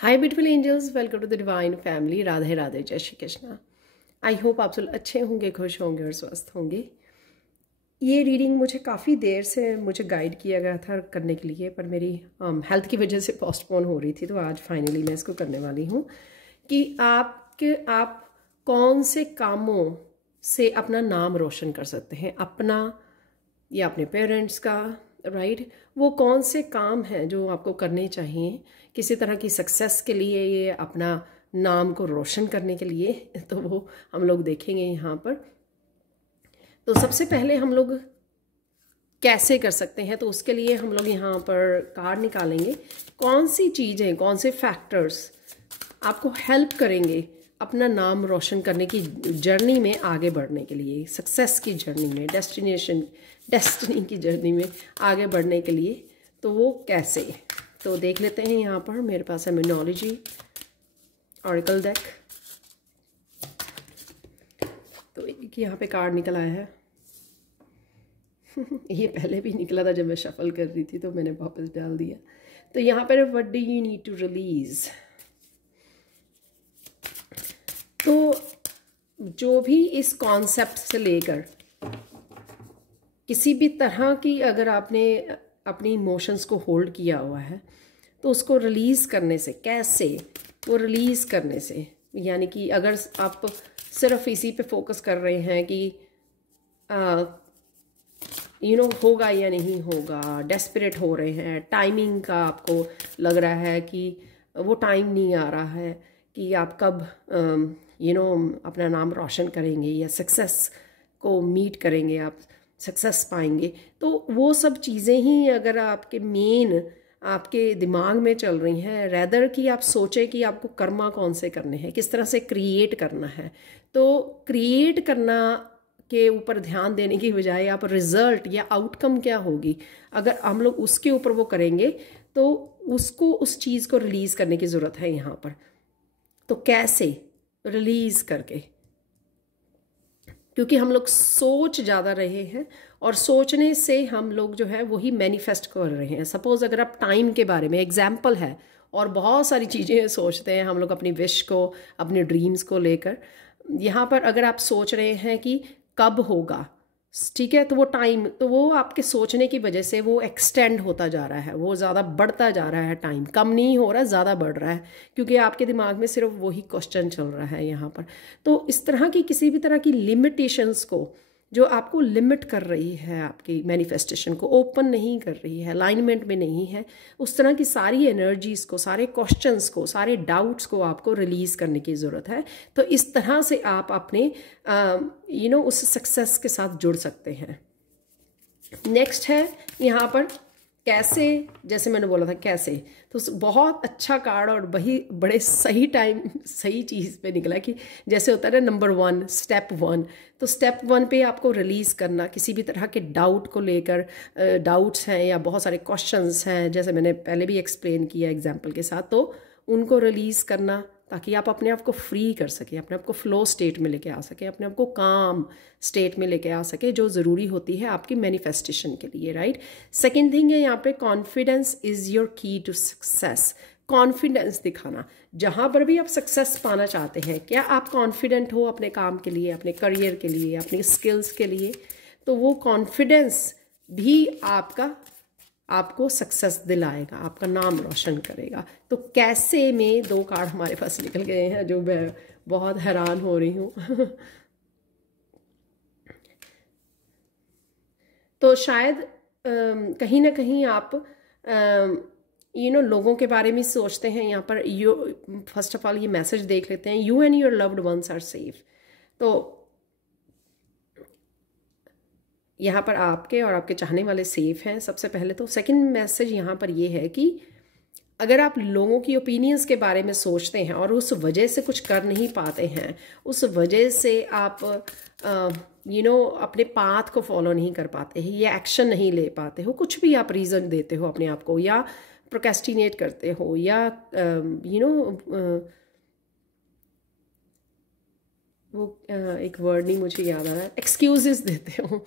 Hi beautiful angels, welcome to the divine family. Radhe Radhe, जय Shri Krishna. I hope आप सब अच्छे होंगे, खुश होंगे और स्वस्थ होंगे। ये रीडिंग मुझे काफ़ी देर से गाइड किया गया था करने के लिए, पर मेरी हेल्थ की वजह से पोस्टपोन हो रही थी, तो आज फाइनली मैं इसको करने वाली हूँ कि आप कौन से कामों से अपना नाम रोशन कर सकते हैं, अपना या अपने पेरेंट्स का, राइट। वो कौन से काम हैं जो आपको करने चाहिए किसी तरह की सक्सेस के लिए, ये अपना नाम को रोशन करने के लिए, तो वो हम लोग देखेंगे यहाँ पर। तो सबसे पहले हम लोग कैसे कर सकते हैं, तो उसके लिए हम लोग यहाँ पर कार्ड निकालेंगे। कौन सी चीज़ें, कौन से फैक्टर्स आपको हेल्प करेंगे अपना नाम रोशन करने की जर्नी में आगे बढ़ने के लिए, सक्सेस की जर्नी में, डेस्टिनी की जर्नी में आगे बढ़ने के लिए। तो वो कैसे, तो देख लेते हैं। यहाँ पर मेरे पास है न्यूमरोलॉजी ऑरेकल डेक। तो एक यहाँ पे कार्ड निकल आया है। ये पहले भी निकला था जब मैं शफल कर रही थी, तो मैंने वापस डाल दिया। तो यहाँ पर what do you need to release. तो जो भी इस कॉन्सेप्ट से लेकर किसी भी तरह की, अगर आपने अपनी इमोशंस को होल्ड किया हुआ है, तो उसको रिलीज़ करने से, कैसे वो रिलीज़ करने से, यानी कि अगर आप सिर्फ इसी पे फोकस कर रहे हैं कि होगा या नहीं होगा, डेस्परेट हो रहे हैं, टाइमिंग का आपको लग रहा है कि वो टाइम नहीं आ रहा है कि आप कब अपना नाम रोशन करेंगे या सक्सेस को मीट करेंगे, आप सक्सेस पाएंगे, तो वो सब चीज़ें ही अगर आपके दिमाग में चल रही हैं, रैदर कि आप सोचें कि आपको कर्मा कौन से करने हैं, किस तरह से क्रिएट करना है, तो क्रिएट करना के ऊपर ध्यान देने की बजाय आप रिजल्ट या आउटकम क्या होगी, अगर हम लोग उसके ऊपर वो करेंगे, तो उस चीज़ को रिलीज़ करने की ज़रूरत है यहाँ पर। तो कैसे रिलीज़ करके, क्योंकि हम लोग सोच ज़्यादा रहे हैं और सोचने से हम लोग जो है वही मैनिफेस्ट कर रहे हैं। सपोज़ अगर आप टाइम के बारे में, एग्जाम्पल है, और बहुत सारी चीज़ें सोचते हैं हम लोग अपनी विश को, अपने ड्रीम्स को लेकर। यहाँ पर अगर आप सोच रहे हैं कि कब होगा, ठीक है, तो वो टाइम, तो वो आपके सोचने की वजह से वो एक्सटेंड होता जा रहा है, वो ज़्यादा बढ़ता जा रहा है, टाइम कम नहीं हो रहा, ज़्यादा बढ़ रहा है, क्योंकि आपके दिमाग में सिर्फ वही क्वेश्चन चल रहा है यहाँ पर। तो इस तरह की किसी भी तरह की लिमिटेशंस को, जो आपको लिमिट कर रही है, आपकी मैनिफेस्टेशन को ओपन नहीं कर रही है, अलाइनमेंट में नहीं है, उस तरह की सारी एनर्जीज़ को, सारे क्वेश्चंस को, सारे डाउट्स को आपको रिलीज़ करने की ज़रूरत है। तो इस तरह से आप अपने उस सक्सेस के साथ जुड़ सकते हैं। नेक्स्ट है यहाँ पर कैसे, जैसे मैंने बोला था कैसे, तो बहुत अच्छा कार्ड और वही बड़े सही टाइम सही चीज़ पे निकला कि जैसे होता है ना, नंबर 1, स्टेप 1। तो स्टेप 1 पे आपको रिलीज़ करना किसी भी तरह के डाउट को लेकर, डाउट्स हैं या बहुत सारे क्वेश्चंस हैं, जैसे मैंने पहले भी एक्सप्लेन किया एग्जाम्पल के साथ, तो उनको रिलीज़ करना ताकि आप अपने आप को फ्री कर सकें, अपने आप को फ्लो स्टेट में लेके आ सकें, अपने आप को काम स्टेट में लेके आ सके, जो ज़रूरी होती है आपकी मैनिफेस्टेशन के लिए, राइट। सेकेंड थिंग है यहाँ पे, कॉन्फिडेंस इज़ योर की टू सक्सेस। कॉन्फिडेंस दिखाना, जहाँ पर भी आप सक्सेस पाना चाहते हैं, क्या आप कॉन्फिडेंट हो अपने काम के लिए, अपने करियर के लिए, अपने स्किल्स के लिए, तो वो कॉन्फिडेंस भी आपको सक्सेस दिलाएगा, आपका नाम रोशन करेगा। तो कैसे में 2 कार्ड हमारे पास निकल गए हैं, जो मैं बहुत हैरान हो रही हूँ। तो शायद कहीं ना कहीं आप लोगों के बारे में सोचते हैं। यहाँ पर फर्स्ट ऑफ ऑल ये मैसेज देख लेते हैं, you and your loved ones are safe. तो यहाँ पर आपके और आपके चाहने वाले सेफ हैं, सबसे पहले तो। सेकंड मैसेज यहाँ पर ये है कि अगर आप लोगों की ओपिनियंस के बारे में सोचते हैं और उस वजह से कुछ कर नहीं पाते हैं, उस वजह से आप अपने पाथ को फॉलो नहीं कर पाते हैं या एक्शन नहीं ले पाते हो, कुछ भी आप रीज़न देते हो अपने आप को, या प्रोक्रेस्टिनेट करते हो, या वो एक वर्ड नहीं मुझे याद आ रहा है, एक्सक्यूजेस देते हो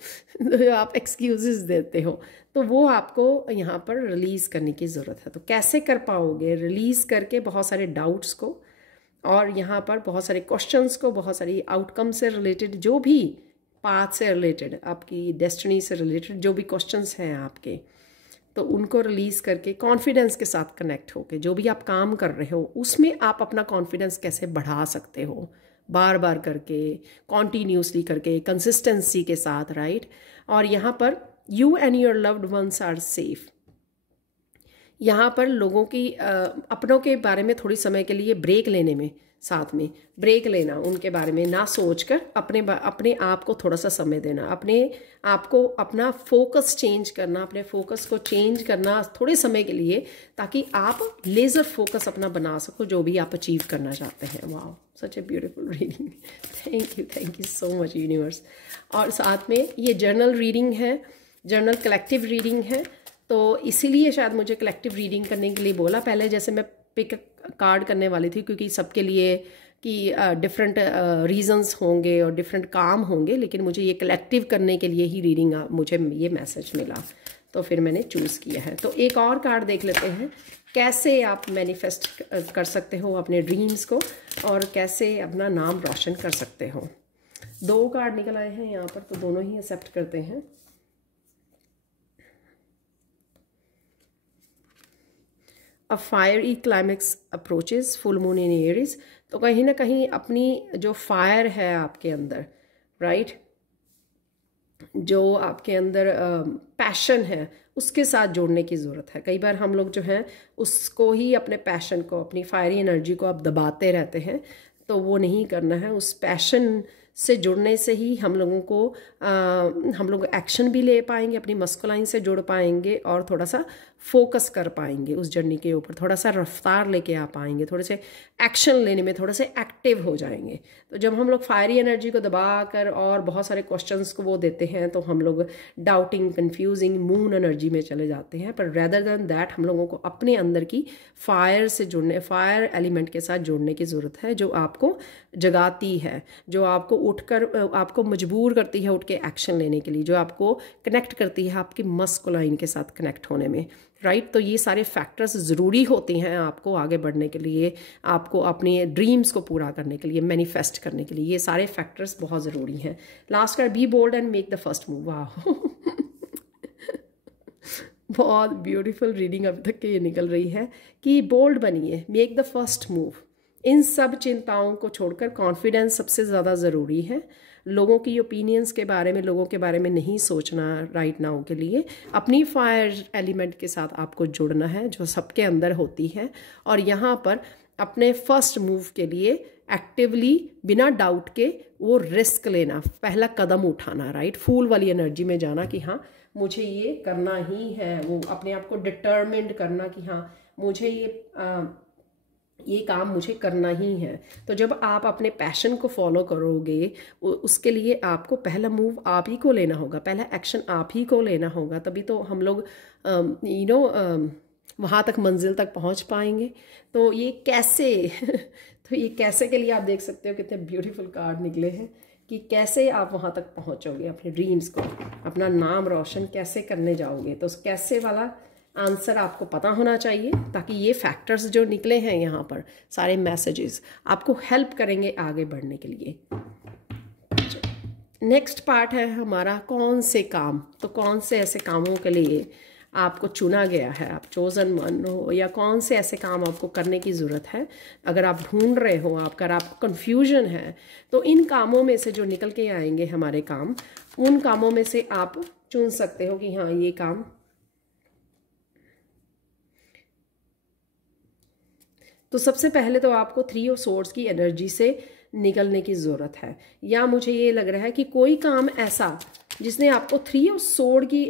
तो आप एक्सक्यूजेस देते हो, तो वो आपको यहाँ पर रिलीज़ करने की ज़रूरत है। तो कैसे कर पाओगे? रिलीज़ करके बहुत सारे डाउट्स को, और यहाँ पर बहुत सारे क्वेश्चंस को, बहुत सारी आउटकम से रिलेटेड, जो भी पाथ से रिलेटेड, आपकी डेस्टिनी से रिलेटेड जो भी क्वेश्चंस हैं आपके, तो उनको रिलीज़ करके कॉन्फिडेंस के साथ कनेक्ट होके जो भी आप काम कर रहे हो उसमें आप अपना कॉन्फिडेंस कैसे बढ़ा सकते हो, बार बार करके, कॉन्टीन्यूसली करके, कंसिस्टेंसी के साथ, राइट। और यहाँ पर you and your loved ones are safe. यहाँ पर लोगों की अपनों के बारे में थोड़ी समय के लिए ब्रेक लेने में, साथ में ब्रेक लेना, उनके बारे में ना सोचकर अपने आप को थोड़ा सा समय देना, अपने आप को, अपना फोकस चेंज करना, अपने फोकस को चेंज करना थोड़े समय के लिए, ताकि आप लेज़र फोकस अपना बना सको जो भी आप अचीव करना चाहते हैं। Wow, such a beautiful reading. Thank you so much universe. और साथ में ये जर्नल रीडिंग है, जर्नल कलेक्टिव रीडिंग है, तो इसीलिए शायद मुझे कलेक्टिव रीडिंग करने के लिए बोला। पहले जैसे मैं पिक कार्ड करने वाली थी, क्योंकि सबके लिए कि डिफरेंट रीजंस होंगे और डिफरेंट काम होंगे, लेकिन मुझे ये कलेक्टिव करने के लिए ही रीडिंग मुझे ये मैसेज मिला, तो फिर मैंने चूज़ किया है। तो एक और कार्ड देख लेते हैं, कैसे आप मैनिफेस्ट कर सकते हो अपने ड्रीम्स को, और कैसे अपना नाम रोशन कर सकते हो। 2 कार्ड निकल आए हैं यहाँ पर, तो दोनों ही एक्सेप्ट करते हैं। A fiery climax approaches, full moon in Aries. तो कहीं ना कहीं अपनी जो फायर है आपके अंदर, राइट, जो आपके अंदर पैशन है उसके साथ जोड़ने की ज़रूरत है। कई बार हम लोग जो हैं उसको ही, अपने पैशन को, अपनी फायरी एनर्जी को आप दबाते रहते हैं, तो वो नहीं करना है। उस पैशन से जुड़ने से ही हम लोगों को हम लोग एक्शन भी ले पाएंगे, अपनी मस्कुलाइन से जुड़ पाएंगे, और थोड़ा सा फोकस कर पाएंगे उस जर्नी के ऊपर, थोड़ा सा रफ्तार लेके आ पाएंगे, थोड़े से एक्शन लेने में थोड़े से एक्टिव हो जाएंगे। तो जब हम लोग फायरी एनर्जी को दबा कर और बहुत सारे क्वेश्चंस को वो देते हैं, तो हम लोग डाउटिंग, कंफ्यूजिंग मून एनर्जी में चले जाते हैं। पर रेदर देन दैट हम लोगों को अपने अंदर की फायर से जुड़ने, फायर एलिमेंट के साथ जुड़ने की ज़रूरत है, जो आपको जगाती है, जो आपको उठकर, आपको मजबूर करती है उठ के एक्शन लेने के लिए, जो आपको कनेक्ट करती है आपकी मस्कुलाइन के साथ कनेक्ट होने में, राइट। तो ये सारे फैक्टर्स ज़रूरी होते हैं आपको आगे बढ़ने के लिए, आपको अपने ड्रीम्स को पूरा करने के लिए, मैनिफेस्ट करने के लिए, ये सारे फैक्टर्स बहुत ज़रूरी हैं। लास्ट का be bold and make the first move. वाह बहुत ब्यूटीफुल रीडिंग अभी तक की ये निकल रही है कि बोल्ड बनिए, मेक द फर्स्ट मूव। इन सब चिंताओं को छोड़कर कॉन्फिडेंस सबसे ज़्यादा ज़रूरी है। लोगों की ओपिनियंस के बारे में, लोगों के बारे में नहीं सोचना राइट नाउ के लिए। अपनी फायर एलिमेंट के साथ आपको जुड़ना है जो सबके अंदर होती है, और यहाँ पर अपने फर्स्ट मूव के लिए एक्टिवली, बिना डाउट के वो रिस्क लेना, पहला कदम उठाना, राइट। फूल वाली एनर्जी में जाना कि हाँ मुझे ये करना ही है, वो अपने आप को डिटर्मिन्ड करना कि हाँ मुझे ये काम मुझे करना ही है। तो जब आप अपने पैशन को फॉलो करोगे, उसके लिए आपको पहला मूव आप ही को लेना होगा, पहला एक्शन आप ही को लेना होगा, तभी तो हम लोग वहाँ तक, मंजिल तक पहुँच पाएंगे। तो ये कैसे तो ये कैसे के लिए आप देख सकते हो कितने ब्यूटीफुल कार्ड निकले हैं कि कैसे आप वहाँ तक पहुँचोगे, अपने ड्रीम्स को, अपना नाम रोशन कैसे करने जाओगे। तो उस कैसे वाला आंसर आपको पता होना चाहिए, ताकि ये फैक्टर्स जो निकले हैं यहाँ पर, सारे मैसेजेस आपको हेल्प करेंगे आगे बढ़ने के लिए। नेक्स्ट पार्ट है हमारा, कौन से काम। तो कौन से ऐसे कामों के लिए आपको चुना गया है, आप चोजन वन हो, या कौन से ऐसे काम आपको करने की ज़रूरत है। अगर आप ढूंढ रहे हो, अगर आपको कन्फ्यूजन है, तो इन कामों में से जो निकल के आएंगे हमारे काम, उन कामों में से आप चुन सकते हो कि हाँ ये काम। तो सबसे पहले तो आपको 3 ऑफ सोर्ड्स की एनर्जी से निकलने की ज़रूरत है, या मुझे ये लग रहा है कि कोई काम ऐसा जिसने आपको 3 ऑफ सोर्ड की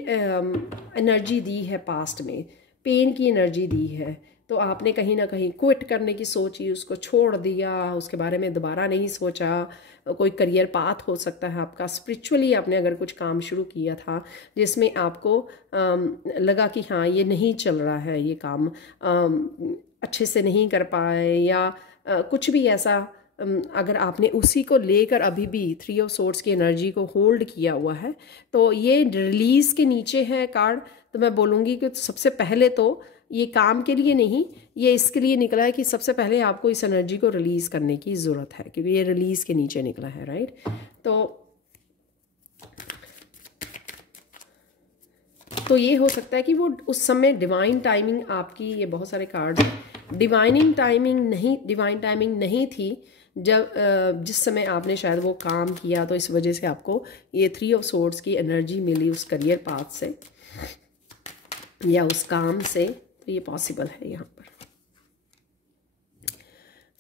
एनर्जी दी है, पास्ट में पेन की एनर्जी दी है, तो आपने कहीं ना कहीं क्विट करने की सोची, उसको छोड़ दिया, उसके बारे में दोबारा नहीं सोचा। कोई करियर पाथ हो सकता है आपका, स्पिरिचुअली आपने अगर कुछ काम शुरू किया था जिसमें आपको लगा कि हाँ ये नहीं चल रहा है, ये काम अच्छे से नहीं कर पाए, या कुछ भी ऐसा अगर आपने उसी को लेकर अभी भी 3 ऑफ सोर्ड्स की एनर्जी को होल्ड किया हुआ है, तो ये रिलीज़ के नीचे है कार्ड। तो मैं बोलूँगी कि सबसे पहले तो ये काम के लिए नहीं, ये इसके लिए निकला है कि सबसे पहले आपको इस एनर्जी को रिलीज़ करने की ज़रूरत है, क्योंकि ये रिलीज़ के नीचे निकला है, राइट। तो ये हो सकता है कि वो उस समय डिवाइन टाइमिंग आपकी, ये बहुत सारे कार्ड हैं, डिवाइन टाइमिंग नहीं थी जब जिस समय आपने शायद वो काम किया, तो इस वजह से आपको ये 3 ऑफ सोर्ड्स की एनर्जी मिली उस करियर पाथ से या उस काम से। तो ये पॉसिबल है। यहाँ पर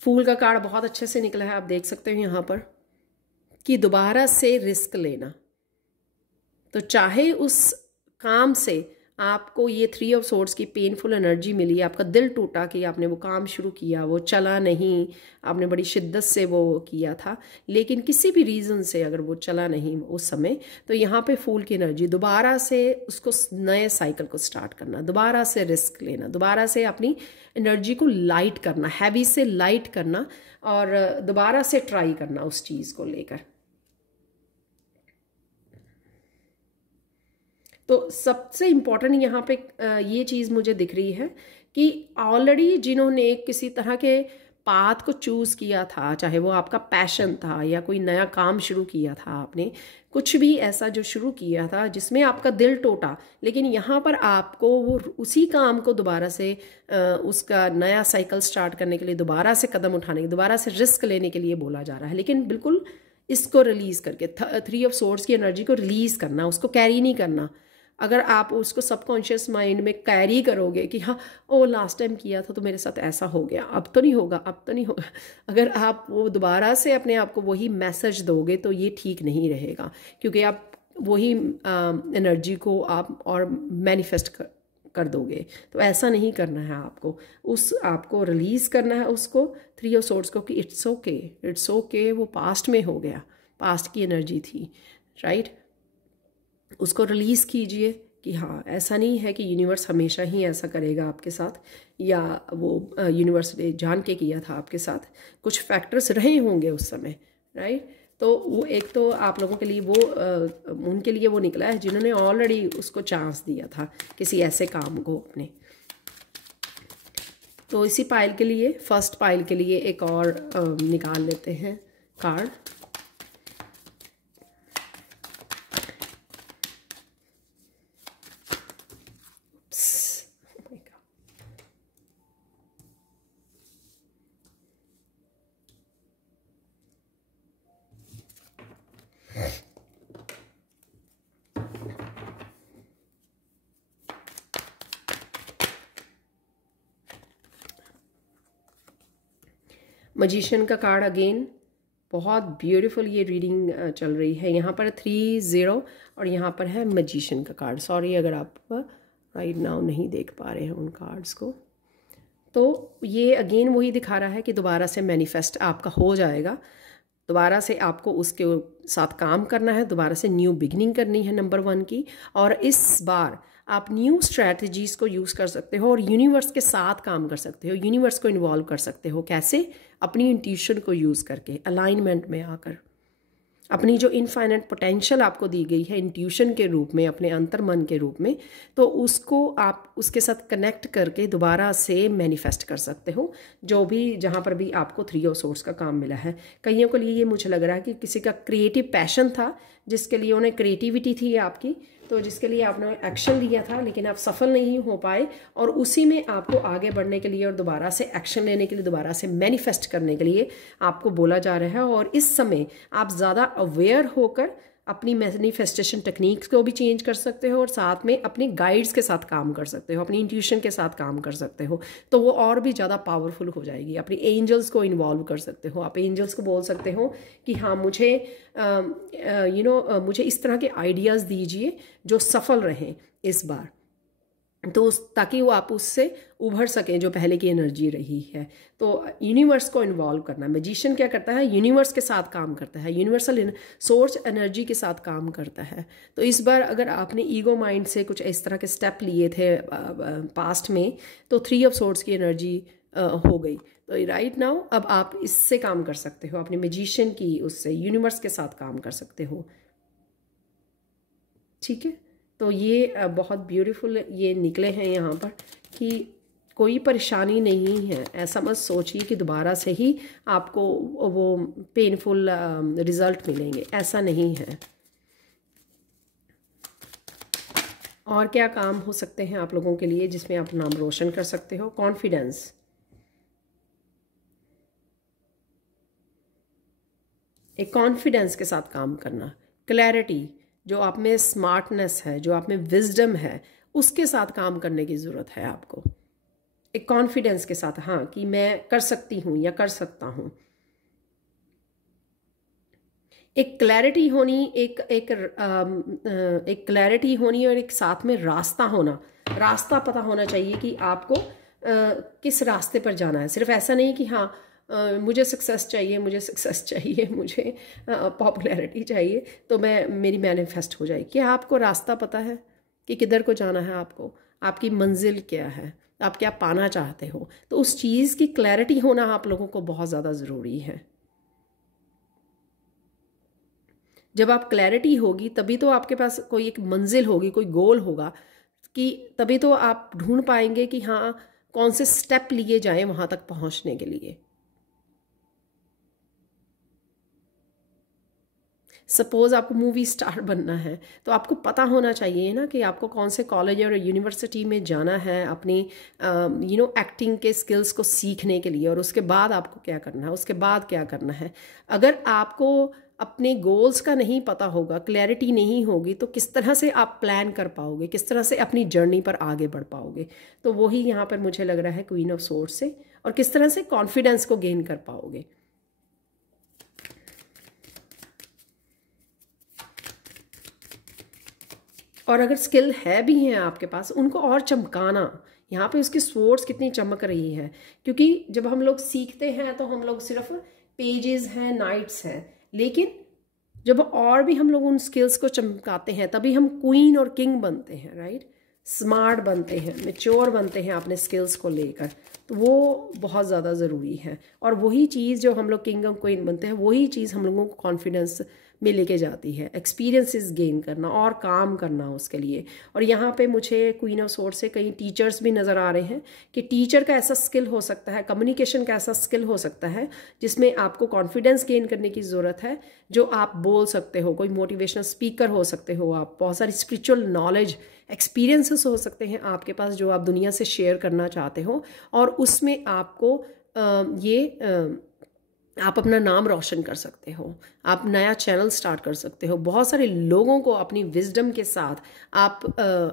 फूल का कार्ड बहुत अच्छे से निकला है, आप देख सकते हो यहाँ पर कि दोबारा से रिस्क लेना। तो चाहे उस काम से आपको ये 3 ऑफ सोर्ड्स की पेनफुल एनर्जी मिली, आपका दिल टूटा कि आपने वो काम शुरू किया, वो चला नहीं, आपने बड़ी शिद्दत से वो किया था, लेकिन किसी भी रीज़न से अगर वो चला नहीं उस समय, तो यहाँ पे फूल की एनर्जी दोबारा से उसको नए साइकिल को स्टार्ट करना, दोबारा से रिस्क लेना, दोबारा से अपनी एनर्जी को लाइट करना, हैवी से लाइट करना और दोबारा से ट्राई करना उस चीज़ को लेकर। तो सबसे इम्पॉर्टेंट यहाँ पे ये चीज़ मुझे दिख रही है कि ऑलरेडी जिन्होंने किसी तरह के पाथ को चूज़ किया था, चाहे वो आपका पैशन था या कोई नया काम शुरू किया था, आपने कुछ भी ऐसा जो शुरू किया था जिसमें आपका दिल टूटा, लेकिन यहाँ पर आपको वो उसी काम को दोबारा से उसका नया साइकिल स्टार्ट करने के लिए, दोबारा से कदम उठाने, दोबारा से रिस्क लेने के लिए बोला जा रहा है। लेकिन बिल्कुल इसको रिलीज़ करके 3 ऑफ सोर्ड्स की एनर्जी को रिलीज़ करना, उसको कैरी नहीं करना। अगर आप उसको सबकॉन्शियस माइंड में कैरी करोगे कि हाँ ओ लास्ट टाइम किया था तो मेरे साथ ऐसा हो गया, अब तो नहीं होगा, अब तो नहीं होगा, अगर आप वो दोबारा से अपने आप को वही मैसेज दोगे तो ये ठीक नहीं रहेगा, क्योंकि आप वही एनर्जी को आप और मैनिफेस्ट कर दोगे। तो ऐसा नहीं करना है आपको, आपको रिलीज़ करना है उसको 3 ऑफ सोर्ड्स को कि इट्स ओके, वो पास्ट में हो गया, पास्ट की एनर्जी थी, राइट। उसको रिलीज़ कीजिए कि हाँ ऐसा नहीं है कि यूनिवर्स हमेशा ही ऐसा करेगा आपके साथ, या वो यूनिवर्स ने जान के किया था आपके साथ, कुछ फैक्टर्स रहे होंगे उस समय, राइट। तो वो एक तो आप लोगों के लिए वो उनके लिए वो निकला है जिन्होंने ऑलरेडी उसको चांस दिया था किसी ऐसे काम को अपने। तो इसी पाइल के लिए, फर्स्ट पाइल के लिए एक और निकाल लेते हैं कार्ड। मजिशियन का कार्ड अगेन, बहुत ब्यूटीफुल ये रीडिंग चल रही है। यहाँ पर 3-0 और यहाँ पर है मजिशियन का कार्ड। सॉरी अगर आप राइट नाउ नहीं देख पा रहे हैं उन कार्ड्स को। तो ये अगेन वही दिखा रहा है कि दोबारा से मैनिफेस्ट आपका हो जाएगा, दोबारा से आपको उसके साथ काम करना है, दोबारा से न्यू बिगिनिंग करनी है नंबर 1 की। और इस बार आप न्यू स्ट्रैटेजीज़ को यूज़ कर सकते हो और यूनिवर्स के साथ काम कर सकते हो, यूनिवर्स को इन्वॉल्व कर सकते हो। कैसे? अपनी इंट्यूशन को यूज़ करके, अलाइनमेंट में आकर, अपनी जो इनफाइनाइट पोटेंशियल आपको दी गई है इंट्यूशन के रूप में, अपने अंतर्मन के रूप में, तो उसको आप उसके साथ कनेक्ट करके दोबारा से मैनिफेस्ट कर सकते हो। जो भी जहाँ पर भी आपको 3 ऑफ सोर्ड्स का काम मिला है, कईयों के लिए ये मुझे लग रहा है कि किसी का क्रिएटिव पैशन था, जिसके लिए उन्हें क्रिएटिविटी थी आपकी, तो जिसके लिए आपने एक्शन लिया था लेकिन आप सफल नहीं हो पाए, और उसी में आपको आगे बढ़ने के लिए और दोबारा से एक्शन लेने के लिए, दोबारा से मैनिफेस्ट करने के लिए आपको बोला जा रहा है। और इस समय आप ज़्यादा अवेयर होकर अपनी मैनिफेस्टेशन टेक्निक्स को भी चेंज कर सकते हो और साथ में अपने गाइड्स के साथ काम कर सकते हो, अपनी इंट्यूशन के साथ काम कर सकते हो, तो वो और भी ज़्यादा पावरफुल हो जाएगी। अपनी एंजल्स को इन्वॉल्व कर सकते हो, आप एंजल्स को बोल सकते हो कि हाँ मुझे मुझे इस तरह के आइडियाज़ दीजिए जो सफल रहें इस बार, तो ताकि वो आप उससे उभर सकें जो पहले की एनर्जी रही है। तो यूनिवर्स को इन्वॉल्व करना, मैजिशियन क्या करता है, यूनिवर्स के साथ काम करता है, यूनिवर्सल सोर्स एनर्जी के साथ काम करता है। तो इस बार अगर आपने ईगो माइंड से कुछ इस तरह के स्टेप लिए थे पास्ट में, तो 3 ऑफ सोर्ड्स की एनर्जी हो गई। तो राइट नाउ अब आप इससे काम कर सकते हो, अपने मैजिशियन की उससे यूनिवर्स के साथ काम कर सकते हो। ठीक है, तो ये बहुत ब्यूटीफुल ये निकले हैं यहाँ पर कि कोई परेशानी नहीं है। ऐसा मत सोचिए कि दोबारा से ही आपको वो पेनफुल रिज़ल्ट मिलेंगे, ऐसा नहीं है। और क्या काम हो सकते हैं आप लोगों के लिए जिसमें आप नाम रोशन कर सकते हो? कॉन्फिडेंस, एक कॉन्फिडेंस के साथ काम करना, क्लैरिटी, जो आप में स्मार्टनेस है, जो आप में विजडम है, उसके साथ काम करने की ज़रूरत है आपको। एक कॉन्फिडेंस के साथ, हाँ, कि मैं कर सकती हूँ या कर सकता हूँ। एक क्लैरिटी होनी, एक क्लैरिटी होनी और एक साथ में रास्ता होना। रास्ता पता होना चाहिए कि आपको किस रास्ते पर जाना है। सिर्फ ऐसा नहीं कि हाँ मुझे सक्सेस चाहिए, मुझे सक्सेस चाहिए, मुझे पॉपुलैरिटी चाहिए तो मेरी मैनिफेस्ट हो जाएगी। क्या आपको रास्ता पता है कि किधर को जाना है? आपको आपकी मंजिल क्या है, आप क्या पाना चाहते हो? तो उस चीज़ की क्लैरिटी होना आप लोगों को बहुत ज़्यादा ज़रूरी है। जब आप क्लैरिटी होगी तभी तो आपके पास कोई एक मंजिल होगी, कोई गोल होगा, कि तभी तो आप ढूंढ पाएंगे कि हाँ कौन से स्टेप लिए जाएं वहां तक पहुंचने के लिए। सपोज आपको मूवी स्टार बनना है तो आपको पता होना चाहिए ना कि आपको कौन से कॉलेज और यूनिवर्सिटी में जाना है अपनी एक्टिंग के स्किल्स को सीखने के लिए, और उसके बाद आपको क्या करना है, उसके बाद क्या करना है। अगर आपको अपने गोल्स का नहीं पता होगा, क्लैरिटी नहीं होगी, तो किस तरह से आप प्लान कर पाओगे, किस तरह से अपनी जर्नी पर आगे बढ़ पाओगे? तो वही यहाँ पर मुझे लग रहा है क्वीन ऑफ सोर्ड्स से। और किस तरह से कॉन्फिडेंस को गेन कर पाओगे। और अगर स्किल है भी हैं आपके पास, उनको और चमकाना। यहाँ पे उसकी स्वॉर्ड्स कितनी चमक रही है, क्योंकि जब हम लोग सीखते हैं तो हम लोग सिर्फ पेजेस हैं, नाइट्स हैं, लेकिन जब और भी हम लोग उन स्किल्स को चमकाते हैं तभी हम क्वीन और किंग बनते हैं, राइट। स्मार्ट बनते हैं, मेच्योर बनते हैं अपने स्किल्स को लेकर। तो वो बहुत ज़्यादा ज़रूरी है। और वही चीज़ जो हम लोग किंग और क्वीन बनते हैं, वही चीज़ हम लोगों को कॉन्फिडेंस में लेके जाती है, एक्सपीरियंसेस गेन करना और काम करना उसके लिए। और यहाँ पे मुझे क्वीन ऑफ सोर्ड्स से कई टीचर्स भी नज़र आ रहे हैं कि टीचर का ऐसा स्किल हो सकता है, कम्युनिकेशन का ऐसा स्किल हो सकता है जिसमें आपको कॉन्फिडेंस गेन करने की ज़रूरत है, जो आप बोल सकते हो। कोई मोटिवेशनल स्पीकर हो सकते हो आप, बहुत सारी स्पिरिचुअल नॉलेज, एक्सपीरियंसेस हो सकते हैं आपके पास जो आप दुनिया से शेयर करना चाहते हो, और उसमें आपको आप अपना नाम रोशन कर सकते हो, आप नया चैनल स्टार्ट कर सकते हो। बहुत सारे लोगों को अपनी विजडम के साथ आप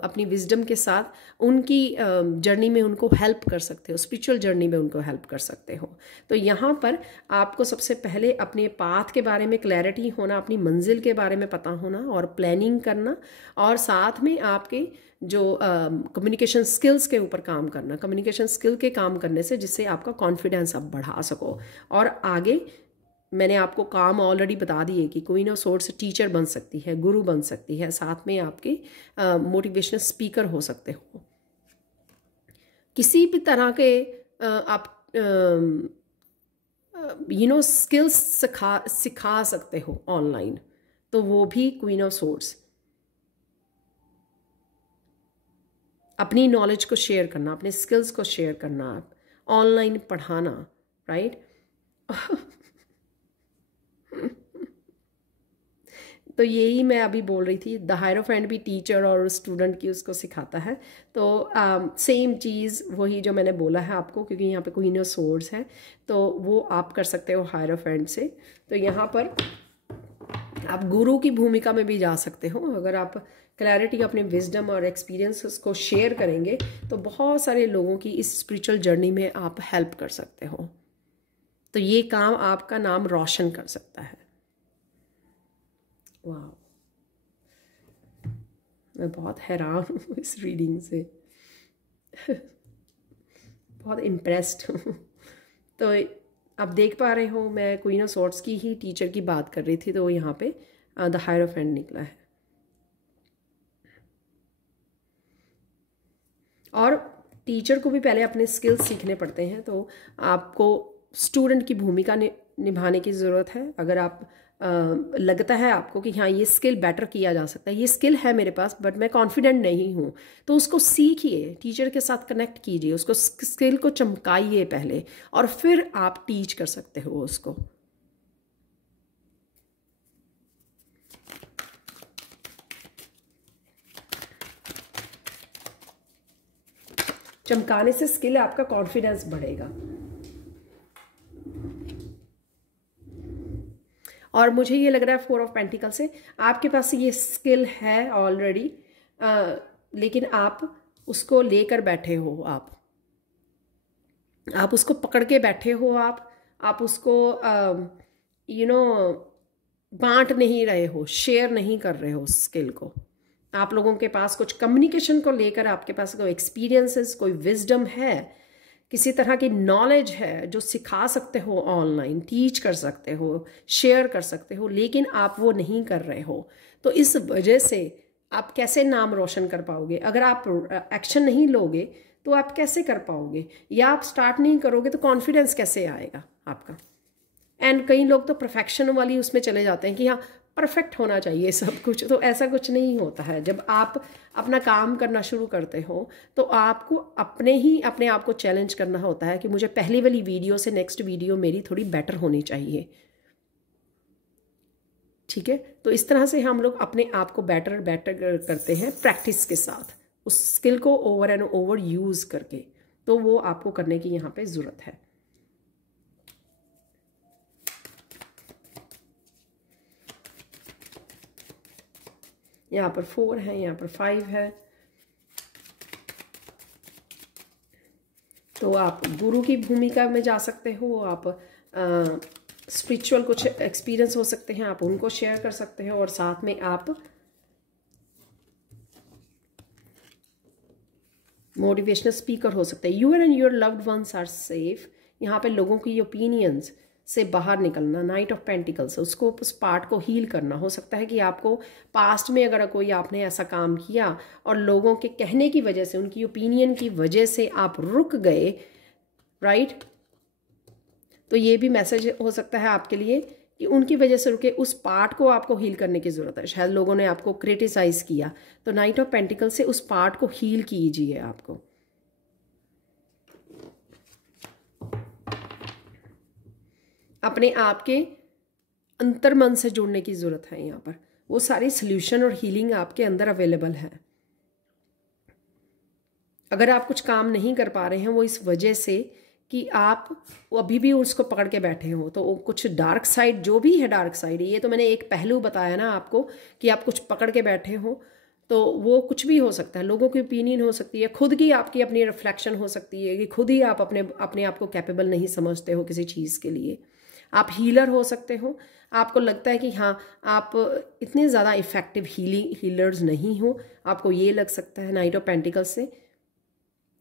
अपनी विजडम के साथ उनकी जर्नी में उनको हेल्प कर सकते हो, स्पिरिचुअल जर्नी में उनको हेल्प कर सकते हो। तो यहाँ पर आपको सबसे पहले अपने पाथ के बारे में क्लैरिटी होना, अपनी मंजिल के बारे में पता होना और प्लानिंग करना, और साथ में आपके जो कम्युनिकेशन स्किल्स के ऊपर काम करना, कम्युनिकेशन स्किल के काम करने से जिससे आपका कॉन्फिडेंस आप बढ़ा सको। और आगे मैंने आपको काम ऑलरेडी बता दिए कि क्वीन ऑफ सोर्ड्स टीचर बन सकती है, गुरु बन सकती है, साथ में आपके मोटिवेशनल स्पीकर हो सकते हो। किसी भी तरह के आप स्किल्स सिखा सकते हो ऑनलाइन, तो वो भी क्वीन ऑफ सोर्ड्स। अपनी नॉलेज को शेयर करना, अपने स्किल्स को शेयर करना, आप ऑनलाइन पढ़ाना, राइट। तो यही मैं अभी बोल रही थी, द हायरोफेंट भी टीचर और स्टूडेंट की उसको सिखाता है। तो सेम चीज़ वही जो मैंने बोला है आपको, क्योंकि यहाँ पे क्वीन ऑफ सोर्ड्स है तो वो आप कर सकते हो हायरोफेंट से। तो यहाँ पर आप गुरु की भूमिका में भी जा सकते हो। अगर आप क्लैरिटी, अपने विजडम और एक्सपीरियंसेस को शेयर करेंगे तो बहुत सारे लोगों की इस स्पिरिचुअल जर्नी में आप हेल्प कर सकते हो। तो ये काम आपका नाम रोशन कर सकता है। वाह, मैं बहुत हैरान हूँ इस रीडिंग से। बहुत इम्प्रेस्ड हूँ। तो आप देख पा रहे हो मैं क्वीन ऑफ सॉर्ड्स की ही टीचर की बात कर रही थी, तो यहाँ पे द हायरोफेंट निकला है। और टीचर को भी पहले अपने स्किल्स सीखने पड़ते हैं, तो आपको स्टूडेंट की भूमिका निभाने की ज़रूरत है। अगर आप लगता है आपको कि हाँ ये स्किल बेटर किया जा सकता है, ये स्किल है मेरे पास बट मैं कॉन्फिडेंट नहीं हूँ, तो उसको सीखिए, टीचर के साथ कनेक्ट कीजिए, उसको स्किल को चमकाइए पहले, और फिर आप टीच कर सकते हो उसको। चमकाने से स्किल आपका कॉन्फिडेंस बढ़ेगा। और मुझे ये लग रहा है 4 ऑफ पेंटिकल से आपके पास ये स्किल है ऑलरेडी, लेकिन आप उसको लेकर बैठे हो, आप उसको पकड़ के बैठे हो, आप उसको बांट नहीं रहे हो, शेयर नहीं कर रहे हो स्किल को। आप लोगों के पास कुछ कम्युनिकेशन को लेकर आपके पास कोई एक्सपीरियंसेस, कोई विजडम है, किसी तरह की नॉलेज है जो सिखा सकते हो, ऑनलाइन टीच कर सकते हो, शेयर कर सकते हो, लेकिन आप वो नहीं कर रहे हो। तो इस वजह से आप कैसे नाम रोशन कर पाओगे? अगर आप एक्शन नहीं लोगे तो आप कैसे कर पाओगे? या आप स्टार्ट नहीं करोगे तो कॉन्फिडेंस कैसे आएगा आपका? एंड कई लोग तो परफेक्शन वाली उसमें चले जाते हैं कि हाँ परफेक्ट होना चाहिए सब कुछ, तो ऐसा कुछ नहीं होता है। जब आप अपना काम करना शुरू करते हो तो आपको अपने आप को चैलेंज करना होता है कि मुझे पहली वाली वीडियो से नेक्स्ट वीडियो मेरी थोड़ी बेटर होनी चाहिए, ठीक है? तो इस तरह से हम लोग अपने आप को बेटर करते हैं प्रैक्टिस के साथ, उस स्किल को ओवर एंड ओवर यूज़ करके। तो वो आपको करने की यहाँ पे ज़रूरत है। यहाँ पर 4 है, यहाँ पर 5 है। तो आप गुरु की भूमिका में जा सकते हो, आप स्पिरिचुअल कुछ एक्सपीरियंस हो सकते हैं, आप उनको शेयर कर सकते हो, और साथ में आप मोटिवेशनल स्पीकर हो सकते हैं। You and your loved ones are safe. यहाँ पे लोगों की ओपिनियंस से बाहर निकलना, नाइट ऑफ पेंटिकल्स, उसको उस पार्ट को हील करना। हो सकता है कि आपको पास्ट में अगर कोई आपने ऐसा काम किया और लोगों के कहने की वजह से, उनकी ओपिनियन की वजह से आप रुक गए, राइट? तो ये भी मैसेज हो सकता है आपके लिए कि उनकी वजह से रुके, उस पार्ट को आपको हील करने की ज़रूरत है। शायद लोगों ने आपको क्रिटिसाइज़ किया, तो नाइट ऑफ पेंटिकल से उस पार्ट को हील कीजिए। आपको अपने आप के अंतर्मन से जुड़ने की ज़रूरत है। यहाँ पर वो सारी सल्यूशन और हीलिंग आपके अंदर अवेलेबल है। अगर आप कुछ काम नहीं कर पा रहे हैं वो इस वजह से कि आप अभी भी उसको पकड़ के बैठे हो, तो कुछ डार्क साइड, जो भी है डार्क साइड, ये तो मैंने एक पहलू बताया ना आपको कि आप कुछ पकड़ के बैठे हो, तो वो कुछ भी हो सकता है। लोगों की ओपिनियन हो सकती है, खुद की आपकी अपनी रिफ्लेक्शन हो सकती है कि खुद ही आप अपने आप को कैपेबल नहीं समझते हो किसी चीज़ के लिए। आप हीलर हो सकते हो, आपको लगता है कि हाँ आप इतने ज़्यादा इफ़ेक्टिव हीलर्स नहीं हो, आपको ये लग सकता है नाइट ऑफ पेंटिकल्स से।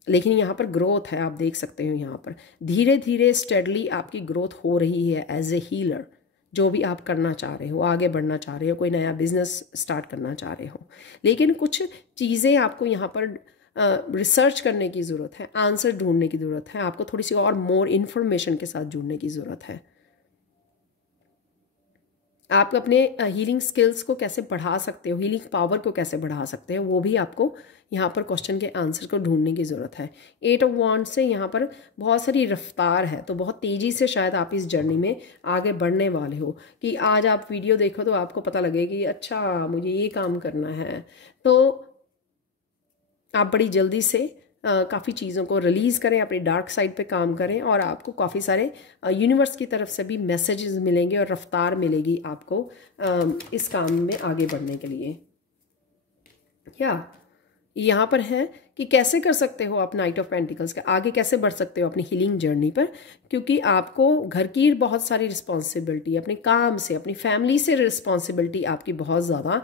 लेकिन यहाँ पर ग्रोथ है, आप देख सकते हो यहाँ पर धीरे धीरे स्टेडली आपकी ग्रोथ हो रही है एज ए हीलर। जो भी आप करना चाह रहे हो, आगे बढ़ना चाह रहे हो, कोई नया बिजनेस स्टार्ट करना चाह रहे हो, लेकिन कुछ चीज़ें आपको यहाँ पर रिसर्च करने की ज़रूरत है, आंसर ढूंढने की ज़रूरत है, आपको थोड़ी सी और मोर इन्फॉर्मेशन के साथ जुड़ने की ज़रूरत है। आप अपने हीलिंग स्किल्स को कैसे बढ़ा सकते हो, हीलिंग पावर को कैसे बढ़ा सकते हो, वो भी आपको यहाँ पर क्वेश्चन के आंसर को ढूंढने की ज़रूरत है। 8 ऑफ वांड्स से यहाँ पर बहुत सारी रफ्तार है, तो बहुत तेज़ी से शायद आप इस जर्नी में आगे बढ़ने वाले हो कि आज आप वीडियो देखो तो आपको पता लगे कि अच्छा मुझे ये काम करना है, तो आप बड़ी जल्दी से काफ़ी चीज़ों को रिलीज़ करें, अपनी डार्क साइड पे काम करें, और आपको काफ़ी सारे यूनिवर्स की तरफ से भी मैसेजेस मिलेंगे और रफ्तार मिलेगी आपको इस काम में आगे बढ़ने के लिए। क्या यहाँ पर है कि कैसे कर सकते हो आप नाइट ऑफ पेंटिकल्स के आगे कैसे बढ़ सकते हो अपनी हीलिंग जर्नी पर, क्योंकि आपको घर की बहुत सारी रिस्पॉन्सिबिलिटी, अपने काम से, अपनी फैमिली से रिस्पॉन्सिबिलिटी आपकी बहुत ज़्यादा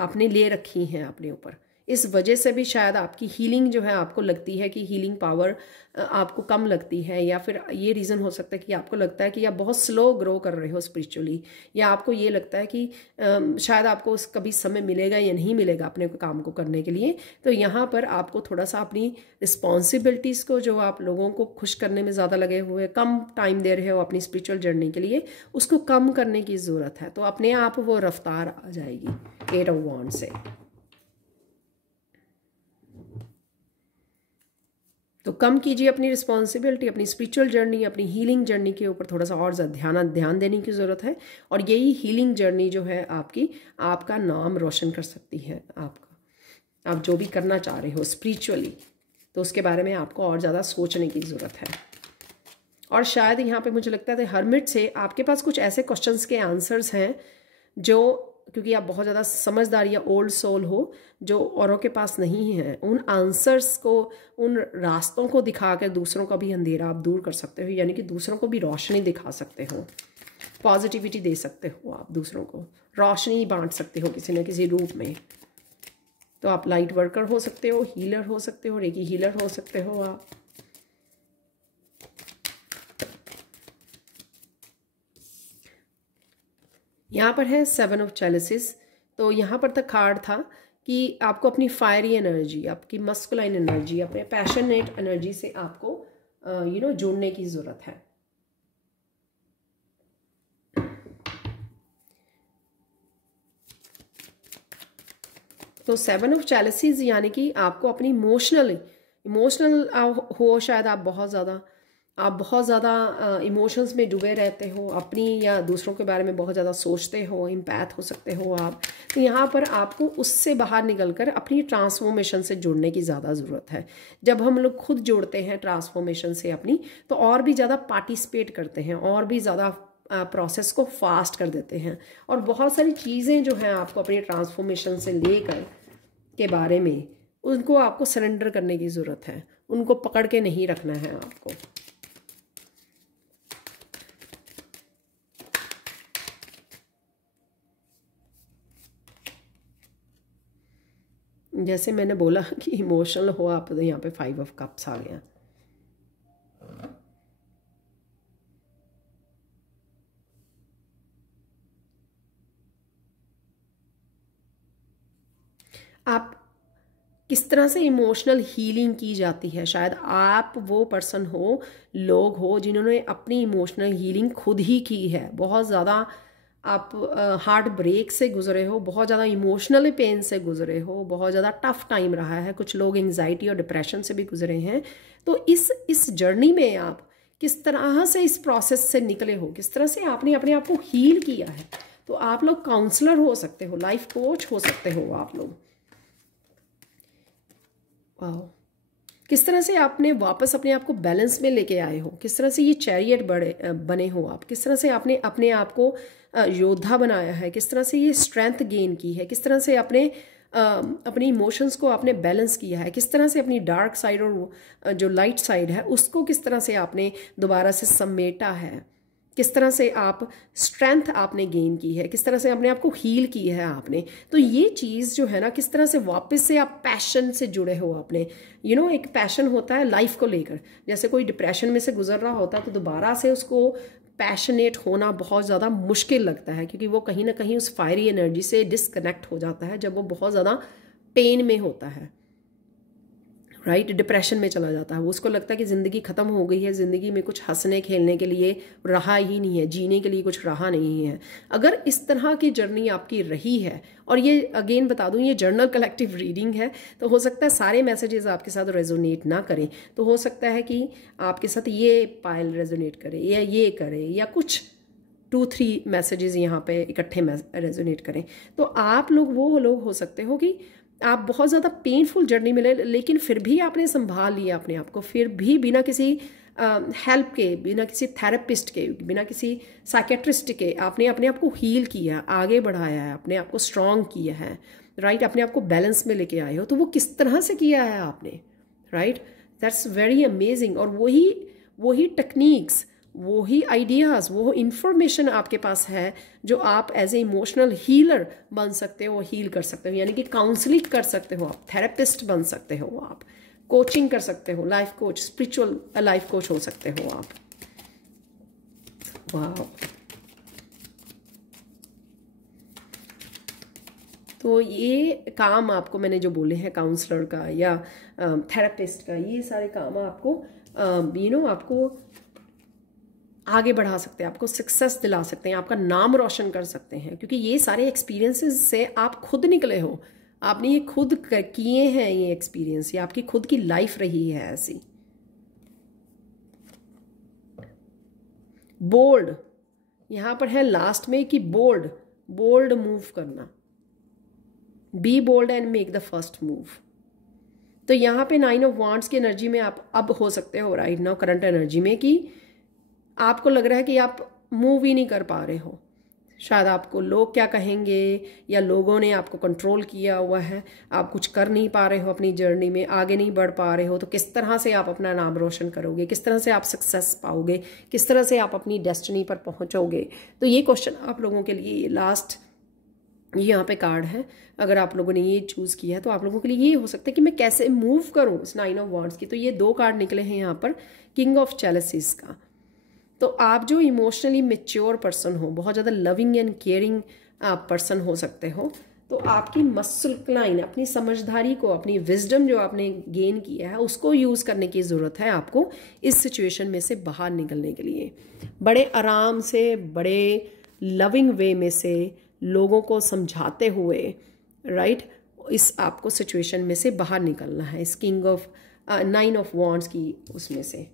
आपने ले रखी हैं अपने ऊपर। इस वजह से भी शायद आपकी हीलिंग जो है, आपको लगती है कि हीलिंग पावर आपको कम लगती है, या फिर ये रीज़न हो सकता है कि आपको लगता है कि आप बहुत स्लो ग्रो कर रहे हो स्पिरिचुअली, या आपको ये लगता है कि शायद आपको कभी समय मिलेगा या नहीं मिलेगा अपने काम को करने के लिए। तो यहाँ पर आपको थोड़ा सा अपनी रिस्पॉन्सिबिलिटीज़ को, जो आप लोगों को खुश करने में ज़्यादा लगे हुए, कम टाइम दे रहे हो अपनी स्पिरिचुअल जर्नी के लिए, उसको कम करने की ज़रूरत है। तो अपने आप वो रफ्तार आ जाएगी 8 ऑफ वॉन्ड से। तो कम कीजिए अपनी रिस्पॉन्सिबिलिटी, अपनी स्पिरिचुअल जर्नी, अपनी हीलिंग जर्नी के ऊपर थोड़ा सा और ज़्यादा ध्यान देने की ज़रूरत है। और यही हीलिंग जर्नी जो है आपका नाम रोशन कर सकती है। आप जो भी करना चाह रहे हो स्पिरिचुअली, तो उसके बारे में आपको और ज़्यादा सोचने की ज़रूरत है। और शायद यहाँ पे मुझे लगता है हरमिट से आपके पास कुछ ऐसे क्वेश्चंस के आंसर्स हैं जो, क्योंकि आप बहुत ज़्यादा समझदार या ओल्ड सोल हो, जो औरों के पास नहीं है, उन आंसर्स को, उन रास्तों को दिखा कर दूसरों का भी अंधेरा आप दूर कर सकते हो, यानी कि दूसरों को भी रोशनी दिखा सकते हो, पॉजिटिविटी दे सकते हो, आप दूसरों को रोशनी बांट सकते हो किसी न किसी रूप में। तो आप लाइट वर्कर हो सकते हो, हीलर हो सकते हो, रेकी हीलर हो सकते हो आप। यहाँ पर है 7 ऑफ चैलिसेस। तो यहाँ पर तक कार्ड था कि आपको अपनी फायरी एनर्जी, आपकी मस्कुलाइन एनर्जी, अपने पैशनेट एनर्जी से आपको जुड़ने की ज़रूरत है। तो 7 ऑफ चैलिसेस यानी कि आपको अपनी इमोशनल हो, शायद आप बहुत ज़्यादा इमोशंस में डूबे रहते हो, अपनी या दूसरों के बारे में बहुत ज़्यादा सोचते हो, इम्पैथ हो सकते हो आप। तो यहाँ पर आपको उससे बाहर निकलकर अपनी ट्रांसफॉर्मेशन से जुड़ने की ज़्यादा ज़रूरत है। जब हम लोग खुद जुड़ते हैं ट्रांसफॉर्मेशन से अपनी, तो और भी ज़्यादा पार्टिसिपेट करते हैं, और भी ज़्यादा प्रोसेस को फास्ट कर देते हैं। और बहुत सारी चीज़ें जो हैं आपको अपनी ट्रांसफॉर्मेशन से लेकर के बारे में, उनको आपको सरेंडर करने की ज़रूरत है, उनको पकड़ के नहीं रखना है आपको। जैसे मैंने बोला कि इमोशनल हो आप, तो यहाँ पे 5 ऑफ कप्स आ गया। आप किस तरह से इमोशनल हीलिंग की जाती है, शायद आप वो पर्सन हो, लोग हो जिन्होंने अपनी इमोशनल हीलिंग खुद ही की है। बहुत ज़्यादा आप हार्ट ब्रेक से गुजरे हो, बहुत ज़्यादा इमोशनल पेन से गुजरे हो, बहुत ज़्यादा टफ टाइम रहा है, कुछ लोग एंजाइटी और डिप्रेशन से भी गुजरे हैं। तो इस जर्नी में आप किस तरह से इस प्रोसेस से निकले हो, किस तरह से आपने अपने आप को हील किया है। तो आप लोग काउंसलर हो सकते हो, लाइफ कोच हो सकते हो आप लोग। वाह, किस तरह से आपने वापस अपने आप को बैलेंस में लेके आए हो, किस तरह से ये चैरियट बने हो आप, किस तरह से आपने अपने आप को योद्धा बनाया है, किस तरह से ये स्ट्रेंथ गेन की है, किस तरह से अपने इमोशंस को आपने बैलेंस किया है, किस तरह से अपनी डार्क साइड और जो लाइट साइड है उसको किस तरह से आपने दोबारा से समेटा है, किस तरह से आप स्ट्रेंथ आपने गेन की है, किस तरह से अपने आप को हील की है आपने। तो ये चीज़ जो है ना, किस तरह से वापस से आप पैशन से जुड़े हो आपने। एक पैशन होता है लाइफ को लेकर, जैसे कोई डिप्रेशन में से गुजर रहा होता है तो दोबारा से उसको पैशनेट होना बहुत ज़्यादा मुश्किल लगता है, क्योंकि वो कहीं ना कहीं उस फायरी एनर्जी से डिस्कनेक्ट हो जाता है जब वो बहुत ज़्यादा पेन में होता है, राइट, डिप्रेशन में चला जाता है। उसको लगता है कि ज़िंदगी ख़त्म हो गई है, ज़िंदगी में कुछ हंसने खेलने के लिए रहा ही नहीं है, जीने के लिए कुछ रहा नहीं है। अगर इस तरह की जर्नी आपकी रही है, और ये अगेन बता दूं, ये जर्नल कलेक्टिव रीडिंग है, तो हो सकता है सारे मैसेजेस आपके साथ रेजोनेट ना करें, तो हो सकता है कि आपके साथ ये पायल रेजोनेट करे या ये करे, या कुछ 2-3 मैसेजेस यहाँ पे इकट्ठे रेजोनेट करें। तो आप लोग वो लोग हो सकते हो कि आप बहुत ज़्यादा पेनफुल जर्नी मिले, लेकिन फिर भी आपने संभाल लिया अपने आप को, फिर भी बिना किसी हेल्प के, बिना किसी थेरेपिस्ट के, बिना किसी साइकेट्रिस्ट के आपने अपने आप को हील किया, आगे बढ़ाया है, अपने आप को स्ट्रॉन्ग किया है, राइट, अपने आप को बैलेंस में लेके आए हो। तो वो किस तरह से किया है आपने, राइट, दैट्स वेरी अमेजिंग। और वही टेक्निक्स, वो ही आइडियाज़, वो इंफॉर्मेशन आपके पास है जो आप एज ए इमोशनल हीलर बन सकते हो, हील कर सकते हो, यानी कि काउंसलिंग कर सकते हो, आप थेरेपिस्ट बन सकते हो, आप कोचिंग कर सकते हो, life coach, spiritual life coach हो सकते हो आप। वाह। तो ये काम आपको मैंने जो बोले हैं काउंसलर का या थेरेपिस्ट का, ये सारे काम आपको आपको आगे बढ़ा सकते हैं, आपको सक्सेस दिला सकते हैं, आपका नाम रोशन कर सकते हैं, क्योंकि ये सारे एक्सपीरियंसेस से आप खुद निकले हो, आपने ये खुद किए हैं, ये एक्सपीरियंस, ये आपकी खुद की लाइफ रही है ऐसी। बोल्ड, यहाँ पर है लास्ट में कि बोल्ड मूव करना, be bold and make the first move. तो यहाँ पे 9 ऑफ वांड्स की एनर्जी में आप अब हो सकते हो राइट नाउ करंट एनर्जी में कि आपको लग रहा है कि आप मूव ही नहीं कर पा रहे हो, शायद आपको लोग क्या कहेंगे या लोगों ने आपको कंट्रोल किया हुआ है, आप कुछ कर नहीं पा रहे हो अपनी जर्नी में, आगे नहीं बढ़ पा रहे हो। तो किस तरह से आप अपना नाम रोशन करोगे, किस तरह से आप सक्सेस पाओगे, किस तरह से आप अपनी डेस्टिनी पर पहुंचोगे। तो ये क्वेश्चन आप लोगों के लिए लास्ट यहाँ पे कार्ड है, अगर आप लोगों ने ये चूज़ किया है तो आप लोगों के लिए ये हो सकता है कि मैं कैसे मूव करूँ इस 9 ऑफ वांड्स की। तो ये 2 कार्ड निकले हैं यहाँ पर किंग ऑफ चैलेसिस का। तो आप जो इमोशनली मैच्योर पर्सन हो, बहुत ज़्यादा लविंग एंड केयरिंग आप पर्सन हो सकते हो, तो आपकी मस्कुलाइन, अपनी समझदारी को, अपनी विजडम जो आपने गेन किया है उसको यूज़ करने की ज़रूरत है आपको इस सिचुएशन में से बाहर निकलने के लिए। बड़े आराम से, बड़े लविंग वे में से लोगों को समझाते हुए राइट इस आपको सिचुएशन में से बाहर निकलना है। इस किंग ऑफ 9 ऑफ वांड्स की उसमें से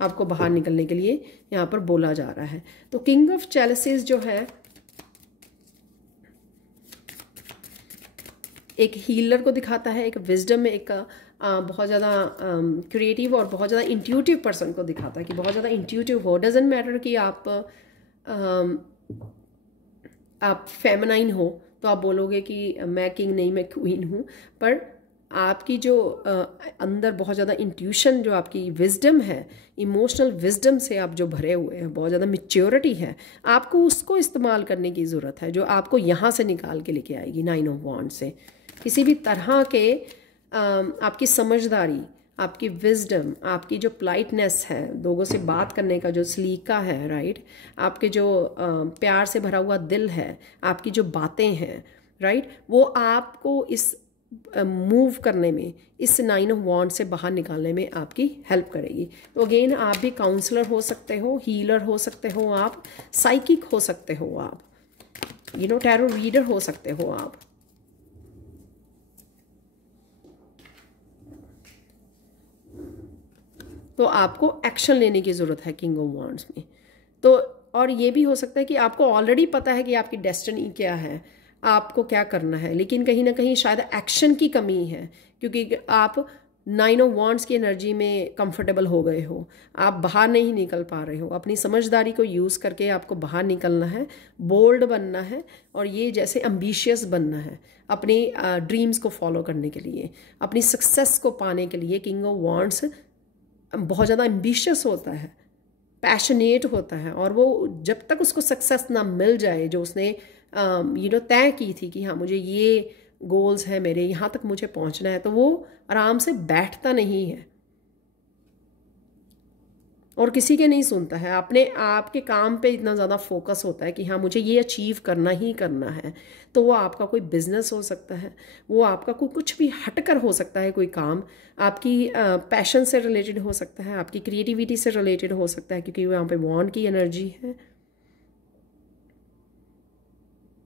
आपको बाहर निकलने के लिए यहाँ पर बोला जा रहा है। तो किंग ऑफ चैलेसिस जो है एक हीलर को दिखाता है, एक विजडम में, एक बहुत ज़्यादा क्रिएटिव और बहुत ज़्यादा इंट्यूटिव पर्सन को दिखाता है कि बहुत ज़्यादा इंट्यूटिव हो। डजेंट मैटर कि आप फेमिनाइन हो तो आप बोलोगे कि मैं किंग नहीं, मैं क्वीन हूँ, पर आपकी जो अंदर बहुत ज़्यादा इंट्यूशन, जो आपकी विजडम है, इमोशनल विजडम से आप जो भरे हुए हैं, बहुत ज़्यादा मैच्योरिटी है, आपको उसको इस्तेमाल करने की ज़रूरत है, जो आपको यहाँ से निकाल के लेके आएगी 9 ऑफ वांड से। किसी भी तरह के आपकी समझदारी, आपकी विजडम, आपकी जो पोलाइटनेस है, लोगों से बात करने का जो सलीका है राइट, आपके जो प्यार से भरा हुआ दिल है, आपकी जो बातें हैं राइट, वो आपको इस मूव करने में, इस 9 ऑफ वांड से बाहर निकालने में आपकी हेल्प करेगी। तो अगेन आप भी काउंसलर हो सकते हो, हीलर हो सकते हो, आप साइकिक हो सकते हो, आप टैरो रीडर हो सकते हो आप। तो आपको एक्शन लेने की ज़रूरत है किंग ऑफ वांड्स में। तो और ये भी हो सकता है कि आपको ऑलरेडी पता है कि आपकी डेस्टिनी क्या है, आपको क्या करना है, लेकिन कहीं ना कहीं शायद एक्शन की कमी है, क्योंकि आप 9 ऑफ वांड्स की एनर्जी में कंफर्टेबल हो गए हो, आप बाहर नहीं निकल पा रहे हो। अपनी समझदारी को यूज़ करके आपको बाहर निकलना है, बोल्ड बनना है, और ये जैसे एम्बिशियस बनना है अपनी ड्रीम्स को फॉलो करने के लिए, अपनी सक्सेस को पाने के लिए। किंग ऑफ वांड्स बहुत ज़्यादा एम्बिशियस होता है, पैशनेट होता है, और वो जब तक उसको सक्सेस ना मिल जाए जो उसने तय की थी कि हाँ मुझे ये गोल्स हैं मेरे, यहाँ तक मुझे पहुँचना है, तो वो आराम से बैठता नहीं है और किसी के नहीं सुनता है, अपने आप के काम पे इतना ज़्यादा फोकस होता है कि हाँ मुझे ये अचीव करना ही करना है। तो वो आपका कोई बिजनेस हो सकता है, वो आपका कोई कुछ भी हटकर हो सकता है, कोई काम आपकी पैशन से रिलेटेड हो सकता है, आपकी क्रिएटिविटी से रिलेटेड हो सकता है, क्योंकि यहाँ पे वॉन्ड की एनर्जी है।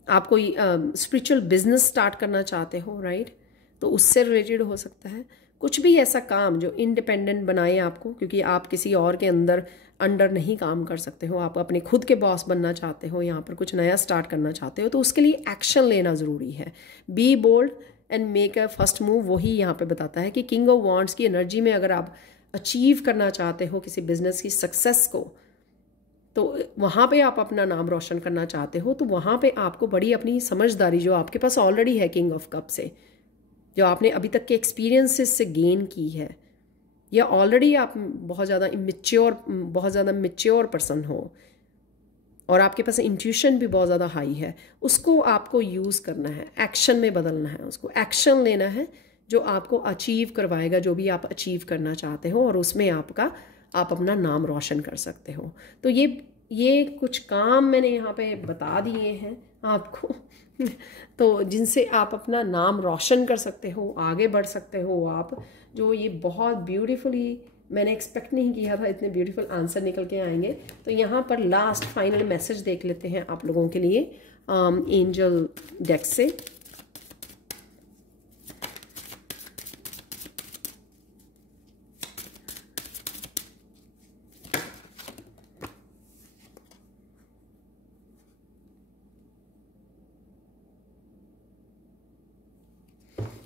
आप कोई स्पिरिचुअल बिजनेस स्टार्ट करना चाहते हो राइट, तो उससे रिलेटेड हो सकता है। कुछ भी ऐसा काम जो इंडिपेंडेंट बनाए आपको, क्योंकि आप किसी और के अंडर नहीं काम कर सकते हो, आप अपने खुद के बॉस बनना चाहते हो, यहाँ पर कुछ नया स्टार्ट करना चाहते हो, तो उसके लिए एक्शन लेना ज़रूरी है। Be bold and make a first move, वही यहाँ पे बताता है कि किंग ऑफ वांड्स की एनर्जी में अगर आप अचीव करना चाहते हो किसी बिजनेस की सक्सेस को, तो वहाँ पे आप अपना नाम रोशन करना चाहते हो, तो वहाँ पे आपको बड़ी अपनी समझदारी जो आपके पास ऑलरेडी है किंग ऑफ कप से, जो आपने अभी तक के एक्सपीरियंसेस से गेन की है, या ऑलरेडी आप बहुत ज़्यादा मैच्योर पर्सन हो और आपके पास इंट्यूशन भी बहुत ज़्यादा हाई है, उसको आपको यूज़ करना है, एक्शन में बदलना है, उसको एक्शन लेना है जो आपको अचीव करवाएगा जो भी आप अचीव करना चाहते हो, और उसमें आप अपना नाम रोशन कर सकते हो। तो ये कुछ काम मैंने यहाँ पे बता दिए हैं आपको तो जिनसे आप अपना नाम रोशन कर सकते हो, आगे बढ़ सकते हो आप। जो ये बहुत ब्यूटीफुली, मैंने एक्सपेक्ट नहीं किया था इतने ब्यूटीफुल आंसर निकल के आएंगे। तो यहाँ पर लास्ट फाइनल मैसेज देख लेते हैं आप लोगों के लिए एंजल डेक से।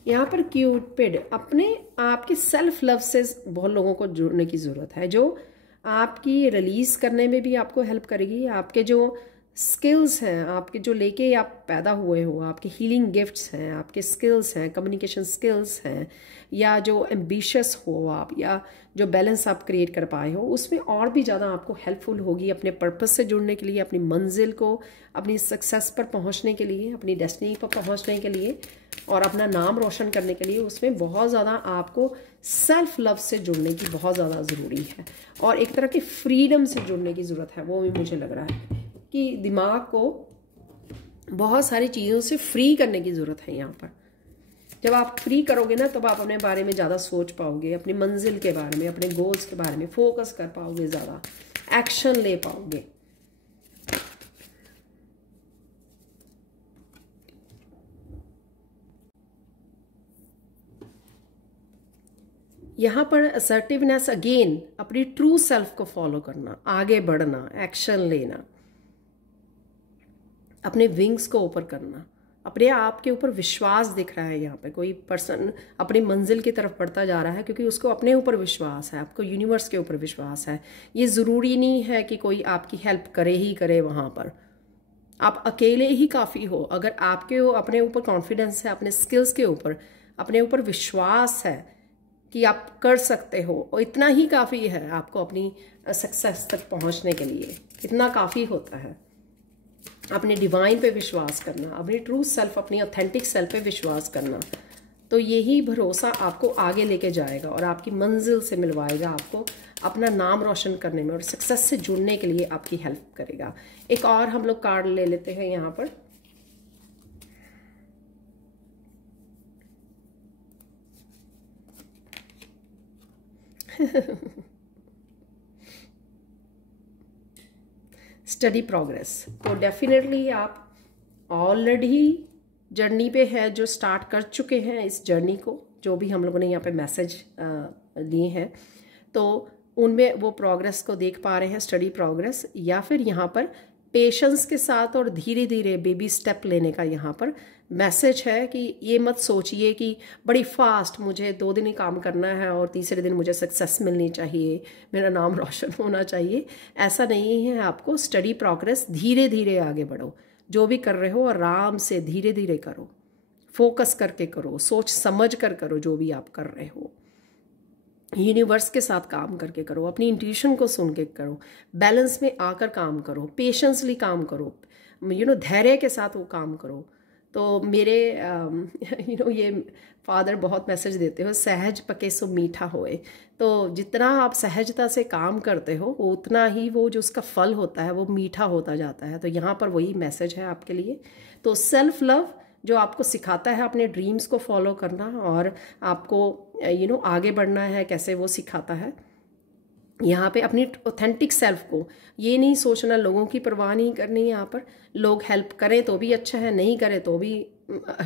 यहाँ पर क्यूपिड अपने आपके सेल्फ लव से बहुत लोगों को जुड़ने की ज़रूरत है, जो आपकी रिलीज़ करने में भी आपको हेल्प करेगी। आपके जो स्किल्स हैं, आपके जो लेके आप पैदा हुए हो, आपके हीलिंग गिफ्ट्स हैं, आपके स्किल्स हैं, कम्युनिकेशन स्किल्स हैं, या जो एम्बिशियस हो आप, या जो बैलेंस आप क्रिएट कर पाए हो, उसमें और भी ज़्यादा आपको हेल्पफुल होगी अपने पर्पस से जुड़ने के लिए, अपनी मंजिल को, अपनी सक्सेस पर पहुंचने के लिए, अपनी डेस्टिनी पर पहुंचने के लिए और अपना नाम रोशन करने के लिए। उसमें बहुत ज़्यादा आपको सेल्फ लव से जुड़ने की बहुत ज़्यादा ज़रूरी है, और एक तरह की फ्रीडम से जुड़ने की ज़रूरत है। वो भी मुझे लग रहा है कि दिमाग को बहुत सारी चीज़ों से फ्री करने की ज़रूरत है यहाँ पर। जब आप फ्री करोगे ना, तब आप अपने बारे में ज़्यादा सोच पाओगे, अपनी मंजिल के बारे में, अपने गोल्स के बारे में फोकस कर पाओगे, ज़्यादा एक्शन ले पाओगे। यहाँ पर असर्टिवनेस, अगेन अपनी ट्रू सेल्फ को फॉलो करना, आगे बढ़ना, एक्शन लेना, अपने विंग्स को ऊपर करना, अपने आप के ऊपर विश्वास दिख रहा है। यहाँ पे कोई पर्सन अपनी मंजिल की तरफ बढ़ता जा रहा है क्योंकि उसको अपने ऊपर विश्वास है, आपको यूनिवर्स के ऊपर विश्वास है। ये ज़रूरी नहीं है कि कोई आपकी हेल्प करे ही करे, वहाँ पर आप अकेले ही काफ़ी हो। अगर आपके अपने ऊपर कॉन्फिडेंस है, अपने स्किल्स के ऊपर अपने ऊपर विश्वास है कि आप कर सकते हो, और इतना ही काफ़ी है आपको अपनी सक्सेस तक पहुँचने के लिए, इतना काफ़ी होता है। अपने डिवाइन पे विश्वास करना, अपनी ट्रू सेल्फ, अपनी ऑथेंटिक सेल्फ पे विश्वास करना, तो यही भरोसा आपको आगे लेके जाएगा और आपकी मंजिल से मिलवाएगा, आपको अपना नाम रोशन करने में और सक्सेस से जुड़ने के लिए आपकी हेल्प करेगा। एक और हम लोग कार्ड ले लेते हैं यहाँ पर। Study progress. तो डेफिनेटली आप ऑलरेडी जर्नी पे है, जो स्टार्ट कर चुके हैं इस जर्नी को, जो भी हम लोगों ने यहाँ पे मैसेज लिए हैं, तो उनमें वो प्रोग्रेस को देख पा रहे हैं, स्टडी प्रोग्रेस। या फिर यहाँ पर पेशेंस के साथ और धीरे धीरे बेबी स्टेप लेने का यहाँ पर मैसेज है कि ये मत सोचिए कि बड़ी फास्ट मुझे 2 दिन ही काम करना है और तीसरे दिन मुझे सक्सेस मिलनी चाहिए, मेरा नाम रोशन होना चाहिए। ऐसा नहीं है। आपको स्टडी प्रोग्रेस, धीरे धीरे आगे बढ़ो, जो भी कर रहे हो आराम से धीरे धीरे करो, फोकस करके करो, सोच समझ कर करो जो भी आप कर रहे हो, यूनिवर्स के साथ काम करके करो, अपनी इंट्यूशन को सुन के करो, बैलेंस में आकर काम करो, पेशेंसली काम करो, धैर्य के साथ वो काम करो। तो मेरे ये फादर बहुत मैसेज देते हो, सहज पके सो मीठा होए। तो जितना आप सहजता से काम करते हो उतना ही वो जो उसका फल होता है वो मीठा होता जाता है। तो यहाँ पर वही मैसेज है आपके लिए। तो सेल्फ लव जो आपको सिखाता है अपने ड्रीम्स को फॉलो करना और आपको आगे बढ़ना है, कैसे वो सिखाता है। यहाँ पे अपनी ऑथेंटिक सेल्फ को, ये नहीं सोचना, लोगों की परवाह नहीं करनी। यहाँ पर लोग हेल्प करें तो भी अच्छा है, नहीं करें तो भी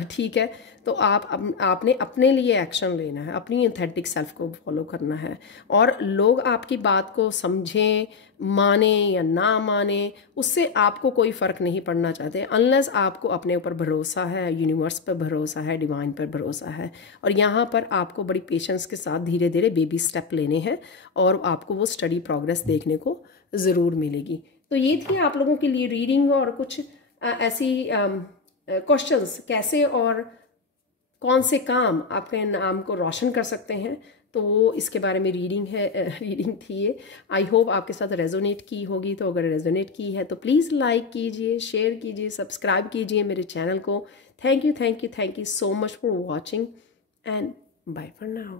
ठीक है। तो आपने अपने लिए एक्शन लेना है, अपनी ऑथेंटिक सेल्फ को फॉलो करना है। और लोग आपकी बात को समझें, माने या ना माने, उससे आपको कोई फ़र्क नहीं पड़ना चाहते, अनलेस आपको अपने ऊपर भरोसा है, यूनिवर्स पर भरोसा है, डिवाइन पर भरोसा है। और यहाँ पर आपको बड़ी पेशेंस के साथ धीरे धीरे बेबी स्टेप लेने हैं और आपको वो स्टडी प्रोग्रेस देखने को ज़रूर मिलेगी। तो ये थी आप लोगों के लिए रीडिंग। और कुछ ऐसी क्वेश्चंस, कैसे और कौन से काम आपके नाम को रोशन कर सकते हैं, तो इसके बारे में रीडिंग थी ये। आई होप आपके साथ रेजोनेट की होगी, तो अगर रेजोनेट की है तो प्लीज़ लाइक कीजिए, शेयर कीजिए, सब्सक्राइब कीजिए मेरे चैनल को। Thank you so much for watching and bye for now.